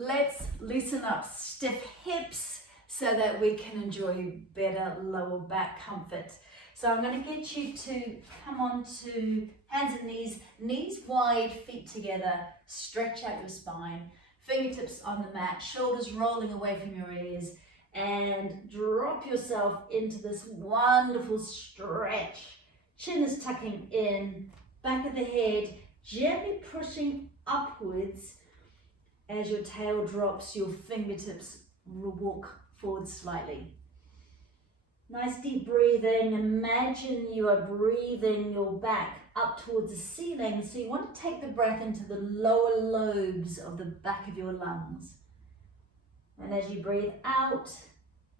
Let's loosen up stiff hips so that we can enjoy better lower back comfort. So I'm going to get you to come on to hands and knees wide, feet together, stretch out your spine, fingertips on the mat, shoulders rolling away from your ears, and drop yourself into this wonderful stretch. Chin is tucking in, back of the head, gently pushing upwards. As your tail drops, your fingertips walk forward slightly. Nice deep breathing. Imagine you are breathing your back up towards the ceiling. So you want to take the breath into the lower lobes of the back of your lungs. And as you breathe out,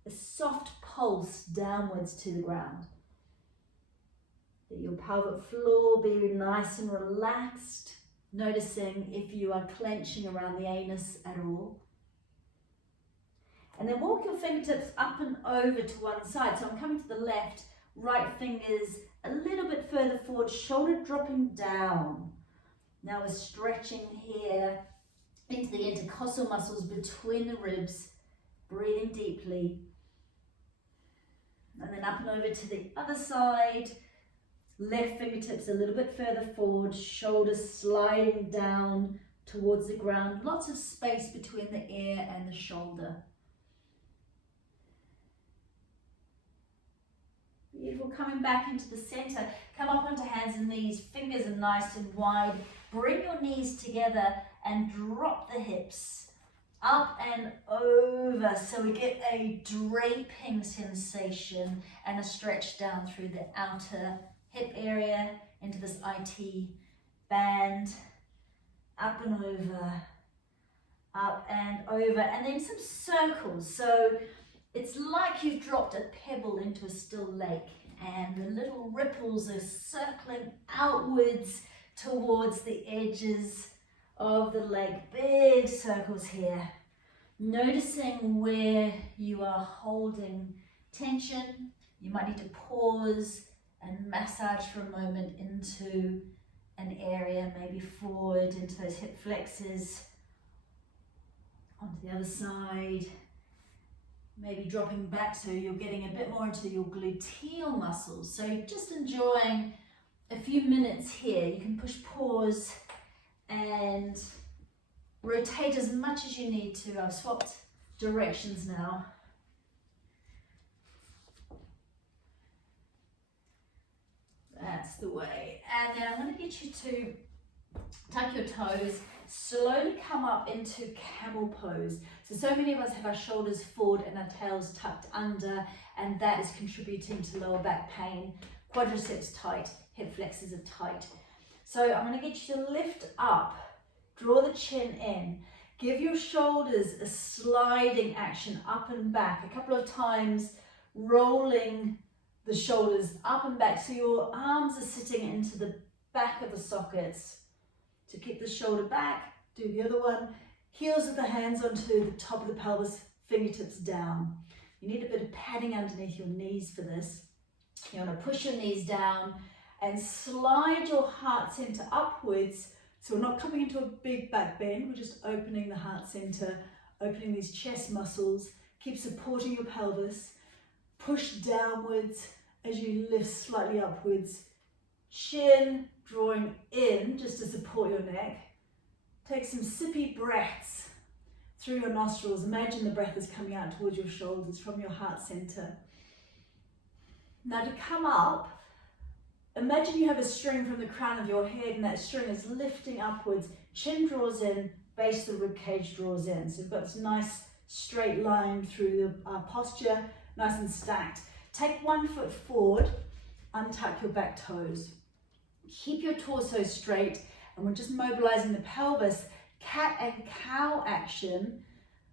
a soft pulse downwards to the ground. Let your pelvic floor be nice and relaxed. Noticing if you are clenching around the anus at all. And then walk your fingertips up and over to one side. So I'm coming to the left, right fingers a little bit further forward, shoulder dropping down. Now we're stretching here into the intercostal muscles between the ribs, breathing deeply. And then up and over to the other side. Left fingertips a little bit further forward, shoulders sliding down towards the ground. Lots of space between the ear and the shoulder. Beautiful. Coming back into the center. Come up onto hands and knees. Fingers are nice and wide. Bring your knees together and drop the hips up and over. So we get a draping sensation and a stretch down through the outer hip area into this IT band, up and over, and then some circles. So it's like you've dropped a pebble into a still lake and the little ripples are circling outwards towards the edges of the lake. Big circles here. Noticing where you are holding tension. You might need to pause and massage for a moment into an area, maybe forward into those hip flexors, onto the other side, maybe dropping back so you're getting a bit more into your gluteal muscles. So just enjoying a few minutes here. You can push pause and rotate as much as you need to. I've swapped directions now. That's the way. And then I'm going to get you to tuck your toes, slowly come up into camel pose. So many of us have our shoulders forward and our tails tucked under, and that is contributing to lower back pain. Quadriceps tight, hip flexors are tight. So I'm going to get you to lift up, draw the chin in, give your shoulders a sliding action up and back, a couple of times rolling the shoulders up and back so your arms are sitting into the back of the sockets. To keep the shoulder back, do the other one. Heels of the hands onto the top of the pelvis, fingertips down. You need a bit of padding underneath your knees for this. You want to push your knees down and slide your heart center upwards. So we're not coming into a big back bend, we're just opening the heart center, opening these chest muscles. Keep supporting your pelvis. Push downwards as you lift slightly upwards. Chin drawing in just to support your neck. Take some sippy breaths through your nostrils. Imagine the breath is coming out towards your shoulders from your heart center. Now to come up, imagine you have a string from the crown of your head and that string is lifting upwards. Chin draws in, base of the rib cage draws in. So you've got this nice straight line through the posture, nice and stacked. Take 1 foot forward, untuck your back toes. Keep your torso straight, and we're just mobilizing the pelvis. Cat and cow action,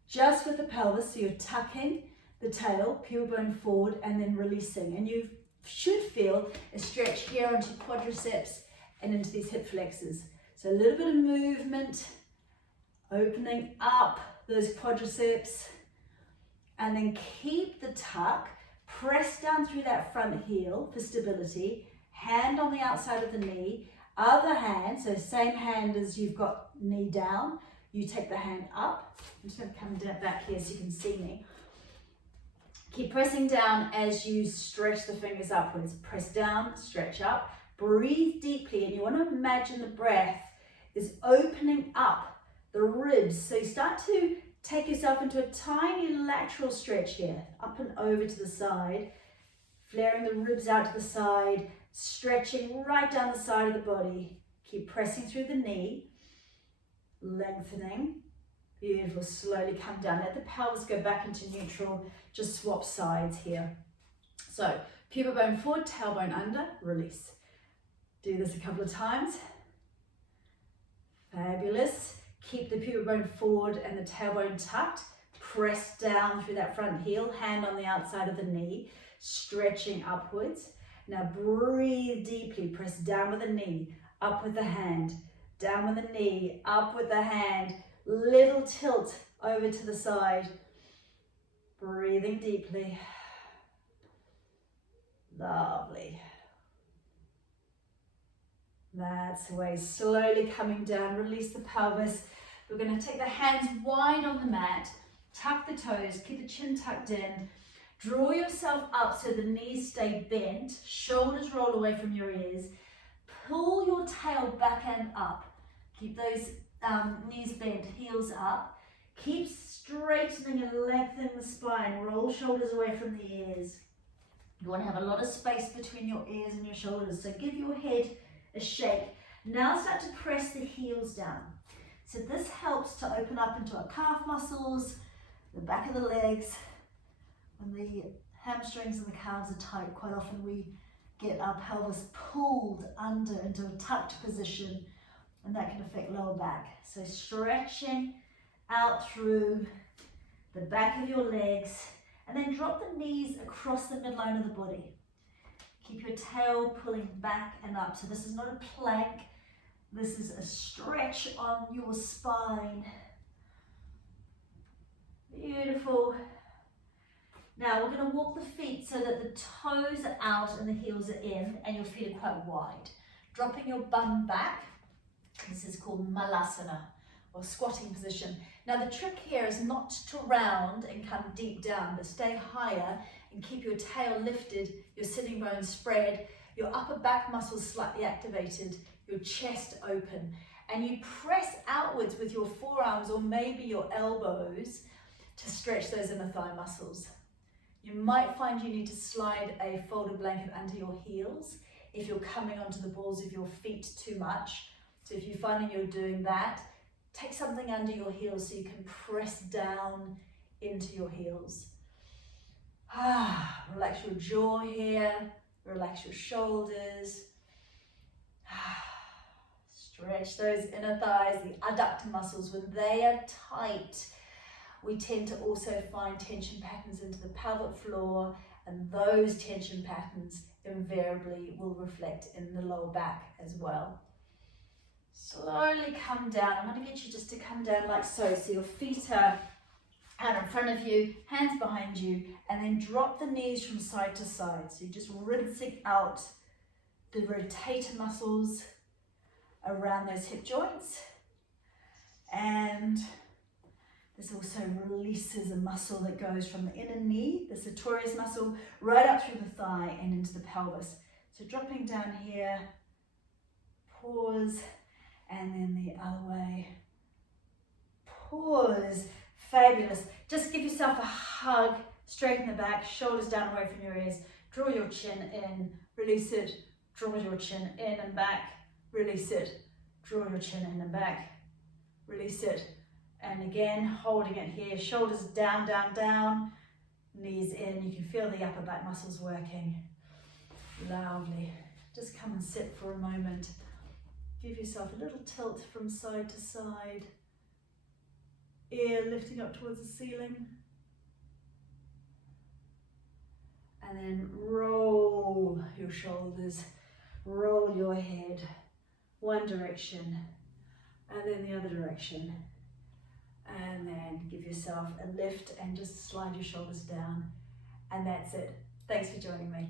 just with the pelvis. So you're tucking the tail, pure bone forward, and then releasing. And you should feel a stretch here onto quadriceps and into these hip flexors. So a little bit of movement, opening up those quadriceps, and then keep the tuck. Press down through that front heel for stability. Hand on the outside of the knee. Other hand, so same hand as you've got knee down. You take the hand up. I'm just going to come down back here so you can see me. Keep pressing down as you stretch the fingers upwards. Press down, stretch up. Breathe deeply, and you want to imagine the breath is opening up the ribs. So you start to take yourself into a tiny lateral stretch here, up and over to the side, flaring the ribs out to the side, stretching right down the side of the body. Keep pressing through the knee, lengthening. Beautiful, slowly come down. Let the pelvis go back into neutral. Just swap sides here. So, pubic bone forward, tailbone under, release. Do this a couple of times. Fabulous. Keep the pubic bone forward and the tailbone tucked. Press down through that front heel, hand on the outside of the knee, stretching upwards. Now breathe deeply. Press down with the knee, up with the hand, down with the knee, up with the hand. Little tilt over to the side. Breathing deeply. Lovely. That's the way. Slowly coming down. Release the pelvis. We're going to take the hands wide on the mat. Tuck the toes. Keep the chin tucked in. Draw yourself up so the knees stay bent. Shoulders roll away from your ears. Pull your tail back and up. Keep those knees bent, heels up. Keep straightening and lengthening the spine. Roll shoulders away from the ears. You want to have a lot of space between your ears and your shoulders, so give your head a shake. Now start to press the heels down. So this helps to open up into our calf muscles, the back of the legs. When the hamstrings and the calves are tight, quite often we get our pelvis pulled under into a tucked position, and that can affect lower back. So stretching out through the back of your legs, and then drop the knees across the midline of the body. Keep your tail pulling back and up. So this is not a plank, this is a stretch on your spine. Beautiful. Now we're going to walk the feet so that the toes are out and the heels are in, and your feet are quite wide. Dropping your bum back. This is called malasana, or squatting position. Now the trick here is not to round and come deep down, but stay higher and keep your tail lifted, your sitting bones spread, your upper back muscles slightly activated, your chest open, and you press outwards with your forearms or maybe your elbows to stretch those inner thigh muscles. You might find you need to slide a folded blanket under your heels if you're coming onto the balls of your feet too much. So if you're finding you're doing that, take something under your heels so you can press down into your heels. Relax your jaw here, relax your shoulders. Stretch those inner thighs, the adductor muscles. When they are tight, we tend to also find tension patterns into the pelvic floor, and those tension patterns invariably will reflect in the lower back as well. Slowly come down. I'm going to get you just to come down like so. So your feet are out in front of you, hands behind you, and then drop the knees from side to side. So you're just rinsing out the rotator muscles around those hip joints. And this also releases a muscle that goes from the inner knee, the sartorius muscle, right up through the thigh and into the pelvis. So dropping down here, pause, and then the other way. Pause. Fabulous. Just give yourself a hug, straighten the back, shoulders down away from your ears. Draw your chin in, release it. Draw your chin in and back, release it. Draw your chin in and back, release it. And again, holding it here, shoulders down, down, down, knees in. You can feel the upper back muscles working. Lovely. Just come and sit for a moment. Give yourself a little tilt from side to side. Ear lifting up towards the ceiling. And then roll your shoulders, roll your head. One direction, and then the other direction. And then give yourself a lift and just slide your shoulders down. And that's it. Thanks for joining me.